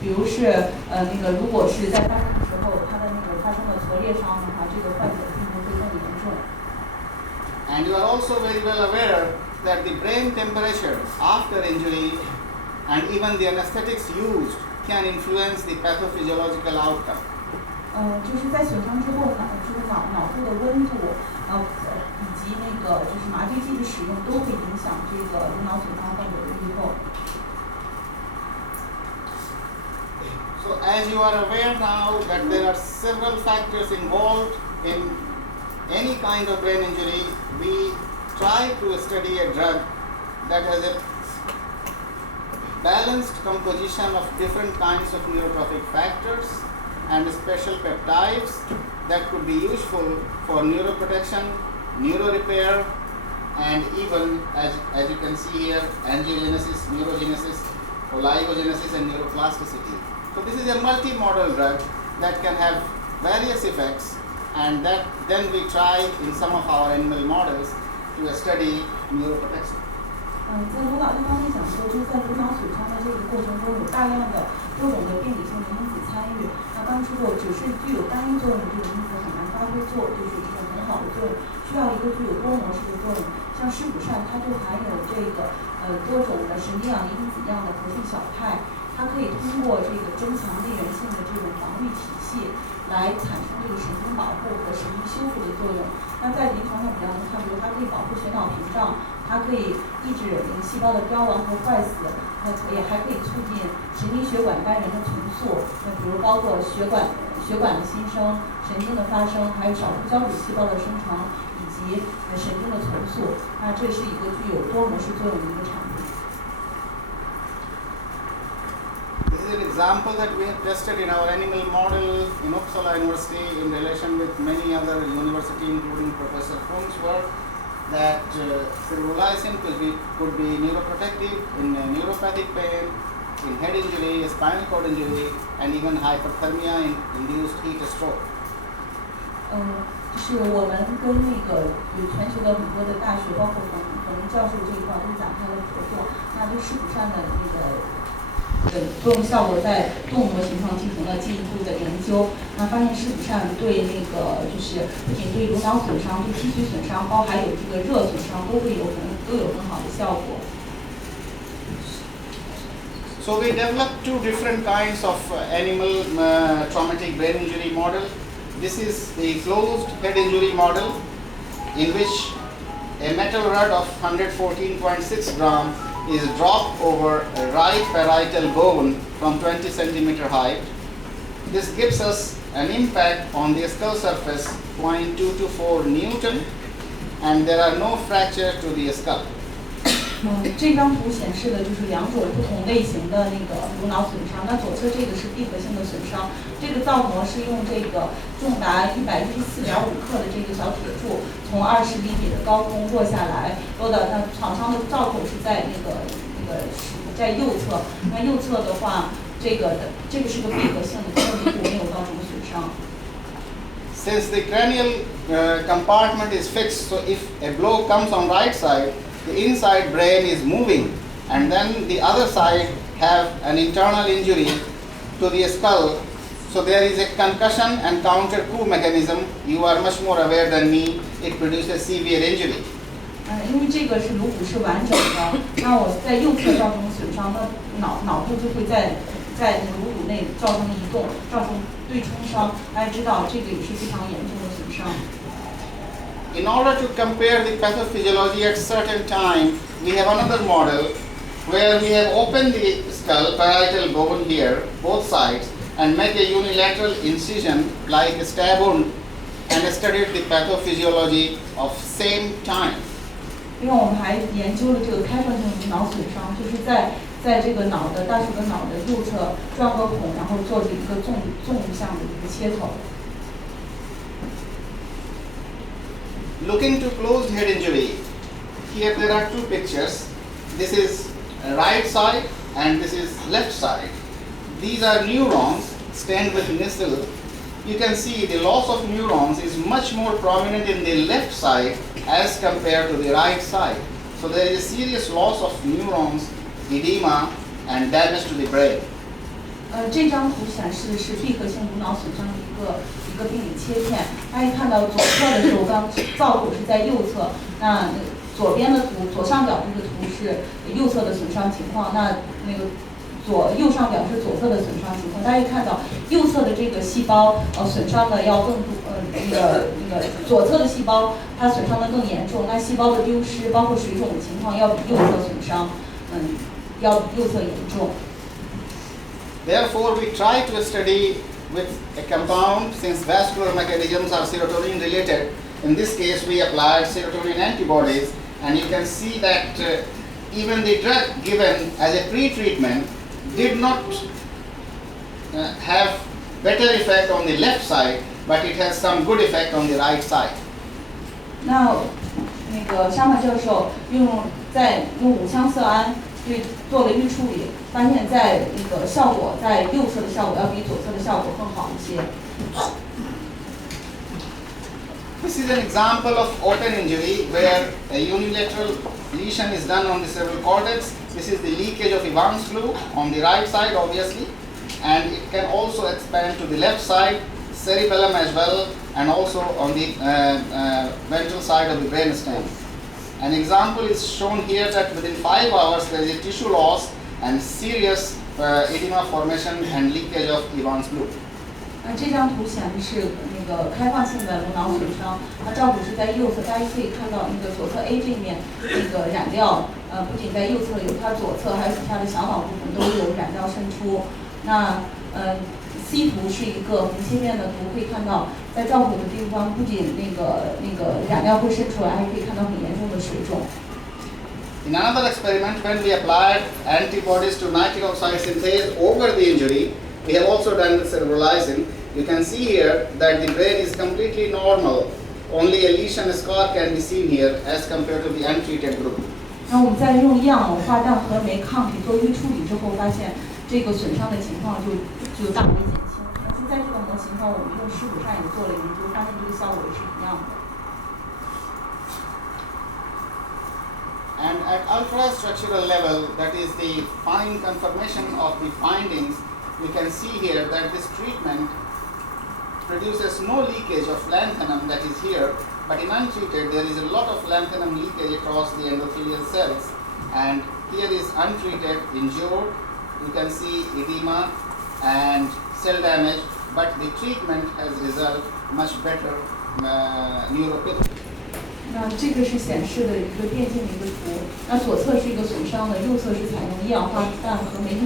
比如是那个如果是在发生的时候，它的那个发生了挫裂伤的话，这个患者病情会更严重。And you are also very well aware that the brain temperature after injury and even the anesthetics used can influence the pathophysiological outcome. 就是在损伤之后呢，这个脑部的温度，以及那个就是麻醉剂的使用都会影响这个颅脑损伤患者的预后。So as you are aware now that there are several factors involved in any kind of brain injury, we try to study a drug that has a balanced composition of different kinds of neurotrophic factors and special peptides that could be useful for neuroprotection, neurorepair, and even as you can see here, angiogenesis, neurogenesis, oligogenesis, and neuroplasticity. So this is a multimodal drug that can have various effects, and that then we try in some of our animal models to study neuroprotection. 在颅脑这方面讲说，就是在颅脑损伤的这个过程中，有大量的多种的病理性的因子参与。那刚说过，只是具有单一作用的这种因子很难发挥就是这种很好的作用，需要一个具有多模式的作用。像湿补善，它就含有这个多种的神经氧离因子一样的活性小肽，它可以通过这个增强内源性的这种防御体系，来产生这个神经保护和神经修复的作用。那在临床上比较能看出，它可以保护血脑屏障，它可以抑制细胞的凋亡和坏死，也还可以促进神经血管单元的重塑。那比如包括血管的新生、神经的发生，还有少数胶质细胞的生成，以及神经的重塑。那这是一个具有多模式作用的一个产品。This is an example that we have tested in our animal model in Uppsala University in relation with many other universities, including Professor Fung's work, that cerebrolysin could be neuroprotective in neuropathic pain, in head injury, spinal cord injury, and even hyperthermia induced heat stroke. 就是我们跟那个有全球的很多的大学，包括我们教授这一块都展开了合作。那对湿补善的那个作用效果在动物模型上进行了进一步的研究。那发现湿补善对那个就是不仅对颅脑损伤、对肌髓损伤，包含有这个热损伤都有很好的效果。So we developed two different kinds of animal traumatic brain injury model. This is the closed head injury model, in which a metal rod of 114.6 gram is dropped over a right parietal bone from 20 centimeter height. This gives us an impact on the skull surface 0.224 Newton, and there are no fractures to the skull. 这张图显示的就是两种不同类型的那个颅脑损伤。那左侧这个是闭合性的损伤，这个造模是用这个重达114.5克的这个小铁柱从20厘米的高空落下来，落到那厂商的造口是在那个在右侧。那右侧的话，这个是个闭合性的，这个没有造成损伤。Since the cranial compartment is fixed, so if a blow comes on right side, the inside brain is moving, and then the other side have an internal injury to the skull. So there is a concussion and counter coup mechanism. You are much more aware than me. It produces severe injury. 因为这个是颅骨是完整的，那我在右侧造成损伤，那脑部就会在那个颅骨内造成移动，造成对冲伤。大家知道这个也是非常严重的损伤。In order to compare the pathophysiology at certain time, we have another model where we have opened the skull parietal bone here, both sides, and make a unilateral incision like a stab wound, and studied the pathophysiology of same time. 因为我们还研究了这个开放性颅脑损伤，就是在这个大鼠的脑的右侧钻个孔，然后做一个纵向的一个切头。Looking to closed head injury, here there are two pictures. This is right side and this is left side. These are neurons stained with Nissl. You can see the loss of neurons is much more prominent in the left side as compared to the right side. So there is a serious loss of neurons, edema, and damage to the brain. 这张图显示的是闭合性颅脑损伤的一个病理切片。大家看到左侧的时候，刚造骨是在右侧，那左边的图，左上角这个图是右侧的损伤情况，那个右上角是左侧的损伤情况。大家看到右侧的这个细胞损伤的要更左侧的细胞它损伤的更严重，那细胞的丢失包括水肿的情况要比右侧损伤要比右侧严重。Therefore, we try to study with a compound since vascular mechanisms are serotonin related. In this case, we applied serotonin antibodies, and you can see that even the drug given as a pre-treatment did not have better effect on the left side, but it has some good effect on the right side. 那个沙马教授用五羟色胺对做了预处理，发现在效果在右侧的效果要比左侧的效果更好一些。This is an example of open injury where a unilateral lesion is done on the cerebral cortex. This is the leakage of Evans fluid on the right side, obviously, and it can also expand to the left side, cerebellum as well, and also on the ventral side of the brainstem. An example is shown here that within 5 hours there is a tissue loss and serious edema formation and leakage of Evans fluid. 这张图显示开放性的颅脑损伤，它照骨是在右侧，大家可以看到左侧 A 这面染料，不仅在右侧有，它左侧还有其他的小脑部分都有染料渗出。那C 图是一个横切面的图，可以看到在照骨的地方，不仅染料会渗出来，还可以看到很严重的水肿。In another experiment, when we applied antibodies to nitric oxide synthase over the injury, we have also done the cerebrolysin. You can see here that the brain is completely normal. Only a lesion scar can be seen here as compared to the untreated group. 那我们在用一氧化氮和酶抗体做预处理之后，发现这个损伤的情况就大为减轻。而且在这个模型上，我们用尸骨上也做了研究，发现这个效果也是一样的。And at ultrastructural level, that is the fine confirmation of the findings, we can see here that this treatment produces no leakage of lanthanum that is here, but in untreated there is a lot of lanthanum leakage across the endothelial cells, and here is untreated, injured, you can see edema and cell damage, but the treatment has resulted much better neuropathy. 那这个是显示的一个电镜的一个图，那左侧是一个损伤的，右侧是采用一氧化氮和酶